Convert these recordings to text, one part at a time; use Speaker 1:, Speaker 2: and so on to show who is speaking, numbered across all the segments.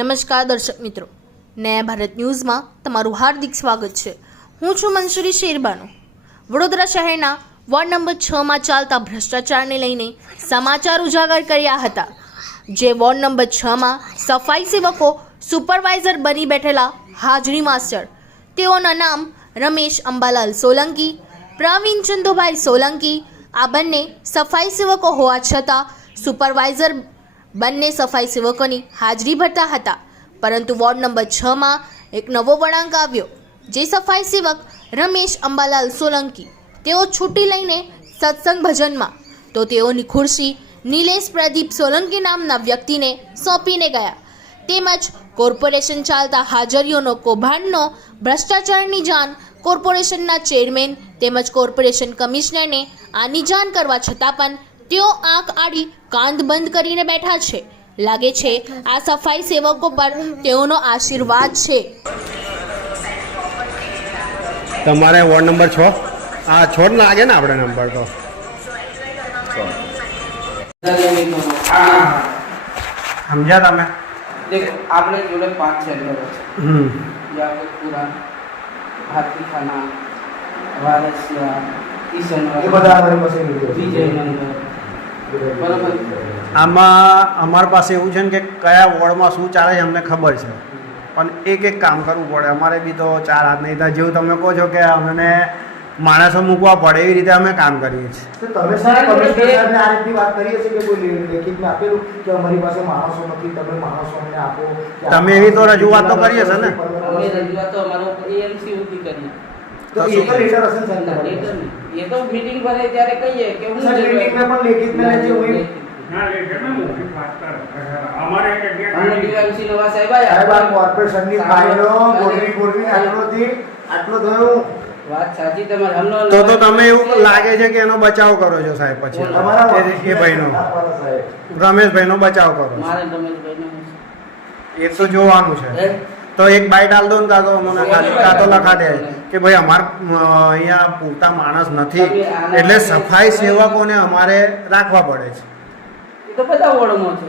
Speaker 1: નમસ્કાર દર્શક મિત્રો. નયા ભારત ન્યૂઝમાં તમારું હાર્દિક સ્વાગત છે. હું છું મનસુરી શેરબાનો. વડોદરા શહેરના વોર્ડ નંબર છમાં ચાલતા ભ્રષ્ટાચારને લઈને સમાચાર ઉજાગર કર્યા હતા. જે વોર્ડ નંબર છમાં સફાઈ સેવકો, સુપરવાઇઝર બની બેઠેલા હાજરી માસ્ટર. તેઓના નામ રમેશ અંબાલાલ સોલંકી, પ્રવીણ ચંદુભાઈ સોલંકી, આ બંને સફાઈ સેવકો હોવા છતાં સુપરવાઇઝર બંને સફાઈ સેવકોની હાજરી ભરતા હતા, પરંતુ વોર્ડ નંબર છમાં એક નવો વળાંક આવ્યો, જે સફાઈ સેવક રમેશ અંબાલાલ સોલંકી. તેઓ છૂટી લઈને સત્સંગ ભજનમાં, તો તેઓની ખુરશી નિલેશ પ્રદીપ સોલંકી નામના વ્યક્તિને સોંપીને ગયા. તેમજ કોર્પોરેશન ચાલતા હાજરીઓનો કૌભાંડનો ભ્રષ્ટાચારની જાણ કોર્પોરેશનના ચેરમેન તેમજ કોર્પોરેશન કમિશનરને આની જાણ કરવા છતાં પણ તેઓ આંખ આડી કાંધ બંધ કરીને બેઠા છે. લાગે છે આ સફાઈ સેવકો પર તેઓનો આશીર્વાદ છે.
Speaker 2: તમારે વોર્ડ નંબર છ? આ છોડ લાગે ને આપણે નંબર તો. સમજ્યા તમે?
Speaker 3: દેખ આપણે જોડે પાંચ છેલ્લો છે
Speaker 2: હમ.
Speaker 3: આપણે ખાના વારસિયા કિશન
Speaker 4: બધા વિજય
Speaker 3: મંદિર બરાબર.
Speaker 2: આમાં અમારી પાસે એવું છે ને કે કયા વોર્ડમાં શું ચાલે છે અમને ખબર છે. પણ એક એક કામ કરવું પડે. અમારે બી તો ચાર હાથ નહીં થાય. જેવું તમે કહો છો કે અમને માણસો મૂકવા પડે એવી રીતે અમે કામ કરીએ છીએ.
Speaker 4: તમે સાહેબ કમિશનર સાહેબને આ રીતની વાત કરી હશે કે કોઈ લેખિતમાં આપેલું કે અમારી પાસે માણસો નથી તમે માણસો અમને આપો.
Speaker 2: તમે એવી તો રજૂઆત તો કરી હશે ને?
Speaker 3: અમે રજૂઆત તો અમારો એએમસી ઊભી કરી.
Speaker 4: તો એ તો લેટર હશે ને સાહેબ
Speaker 3: ના,
Speaker 4: તમારી
Speaker 3: લેટર
Speaker 4: પાસે?
Speaker 3: નહીં. એ તો મીટિંગ ભરે ત્યારે કહીએ કે હું
Speaker 4: સાહેબ,
Speaker 3: જરૂર-
Speaker 4: meeting પણ લેખિત મેં લેજે, હું
Speaker 5: ના લેટરમાં મૌખિક વાત કરો. અમારે એક જગ્યા
Speaker 3: અમને
Speaker 5: ખાલી-
Speaker 3: નવા સાહેબ આવ્યા.
Speaker 4: સાહેબ આ કોર્પોરેશનની ફાઇલો ગોળવી ગોળવી આટલો થી આટલો થયો.
Speaker 3: વાત સાચી તમારે હમનો
Speaker 2: તો તો તમે એવું લાગે છે કે એનો બચાવ કરો છો સાહેબ પછી?
Speaker 4: તમારા
Speaker 2: એ- ભાઈનો. રમેશભાઈનો બચાવ કરો
Speaker 3: મારે રમેશભાઈનો
Speaker 2: એ તો જોવાનું છે. તો એક બાઈટ આલ દો ને કાં તો મને ખાલી કાં તો લખાડે કે ભાઈ અમાર અહીંયા પૂરતા માણસ નથી. એટલે સફાઈ સેવકોને અમારે રાખવા પડે છે.
Speaker 3: એ તો બધા વોર્ડમાં છે.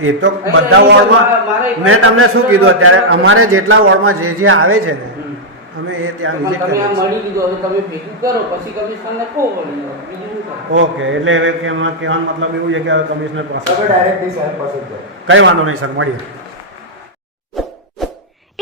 Speaker 2: એ તો બધા વોર્ડમાં મેં તમને શું કીધું અત્યારે? અમારે જેટલા વોર્ડમાં જે જે આવે છે ને અમે એ ત્યાં વિઝિટ કરીએ
Speaker 3: મળી લીધું હવે તમે ભેગું કરો પછી કમિશનરને કહો?
Speaker 2: ઓકે એટલે હવે કહેવા- કહેવાનો મતલબ એવું છે કે હવે કમિશનર પાસે
Speaker 4: ડાયરેક્ટલી સાહેબ પાસે
Speaker 2: કઈ વાંધો નહીં સર મળીએ.